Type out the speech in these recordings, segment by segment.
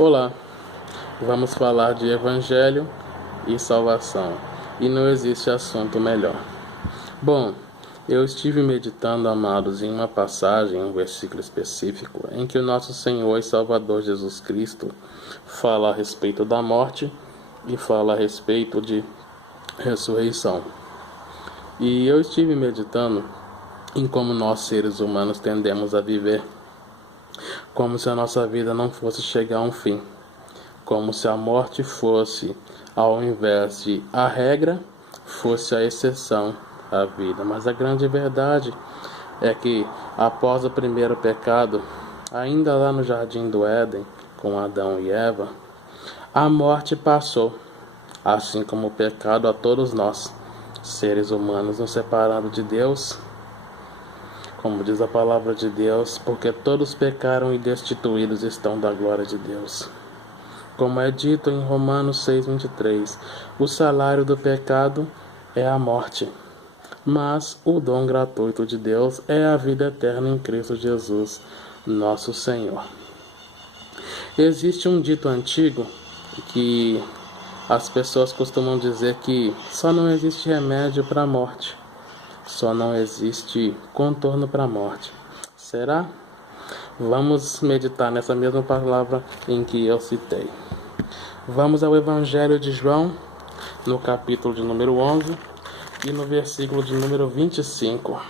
Olá, vamos falar de Evangelho e salvação, e não existe assunto melhor. Bom, eu estive meditando, amados, em uma passagem, um versículo específico, em que o nosso Senhor e Salvador Jesus Cristo fala a respeito da morte e fala a respeito de ressurreição. E eu estive meditando em como nós, seres humanos, tendemos a viver como se a nossa vida não fosse chegar a um fim, como se a morte fosse, ao invés de a regra, fosse a exceção à vida. Mas a grande verdade é que, após o primeiro pecado, ainda lá no Jardim do Éden, com Adão e Eva, a morte passou, assim como o pecado a todos nós, seres humanos, nos separando de Deus. Como diz a palavra de Deus, porque todos pecaram e destituídos estão da glória de Deus. Como é dito em Romanos 6:23, o salário do pecado é a morte, mas o dom gratuito de Deus é a vida eterna em Cristo Jesus, nosso Senhor. Existe um dito antigo que as pessoas costumam dizer que só não existe remédio para a morte. Só não existe contorno para a morte. Será? Vamos meditar nessa mesma palavra em que eu citei. Vamos ao Evangelho de João, no capítulo de número 11 e no versículo de número 25.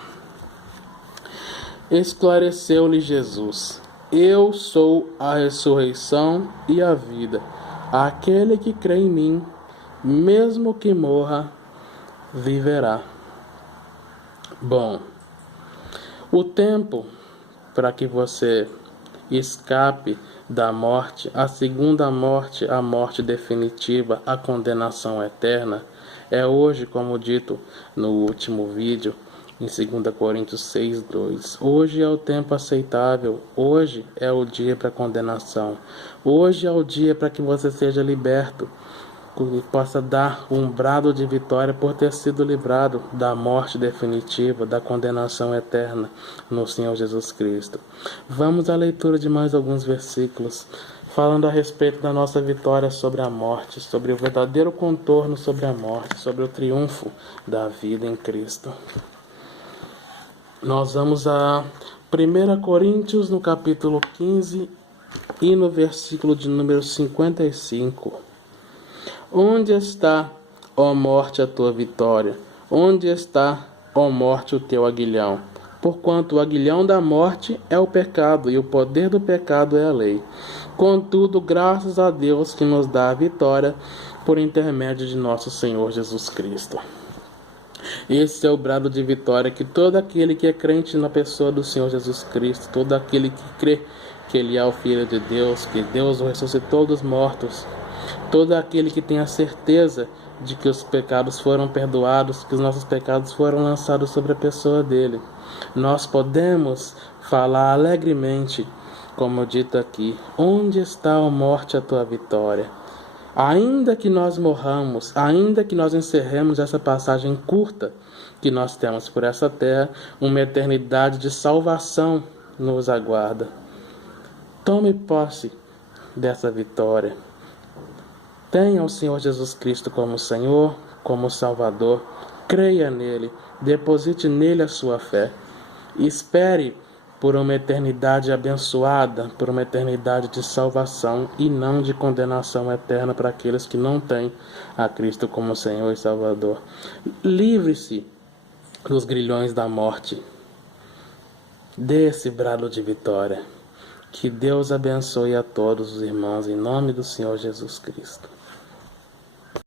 Esclareceu-lhe Jesus: Eu sou a ressurreição e a vida. Aquele que crê em mim, mesmo que morra, viverá. Bom, o tempo para que você escape da morte, a segunda morte, a morte definitiva, a condenação eterna, é hoje, como dito no último vídeo, em 2 Coríntios 6:2. Hoje é o tempo aceitável, hoje é o dia para condenação, hoje é o dia para que você seja liberto, que possa dar um brado de vitória por ter sido livrado da morte definitiva, da condenação eterna no Senhor Jesus Cristo. Vamos à leitura de mais alguns versículos, falando a respeito da nossa vitória sobre a morte, sobre o verdadeiro contorno sobre a morte, sobre o triunfo da vida em Cristo. Nós vamos a 1 Coríntios, no capítulo 15 e no versículo de número 55. Onde está, ó morte, a tua vitória? Onde está, ó morte, o teu aguilhão? Porquanto o aguilhão da morte é o pecado, e o poder do pecado é a lei. Contudo, graças a Deus que nos dá a vitória por intermédio de nosso Senhor Jesus Cristo. Esse é o brado de vitória que todo aquele que é crente na pessoa do Senhor Jesus Cristo, todo aquele que crê que Ele é o Filho de Deus, que Deus o ressuscitou dos mortos, todo aquele que tem a certeza de que os pecados foram perdoados, que os nossos pecados foram lançados sobre a pessoa dele, nós podemos falar alegremente, como dito aqui: onde está, ó morte, a tua vitória? Ainda que nós morramos, ainda que nós encerremos essa passagem curta que nós temos por essa terra, uma eternidade de salvação nos aguarda. Tome posse dessa vitória. Tenha o Senhor Jesus Cristo como Senhor, como Salvador. Creia nele, deposite nele a sua fé. Espere por uma eternidade abençoada, por uma eternidade de salvação e não de condenação eterna para aqueles que não têm a Cristo como Senhor e Salvador. Livre-se dos grilhões da morte. Dê esse brado de vitória. Que Deus abençoe a todos os irmãos em nome do Senhor Jesus Cristo.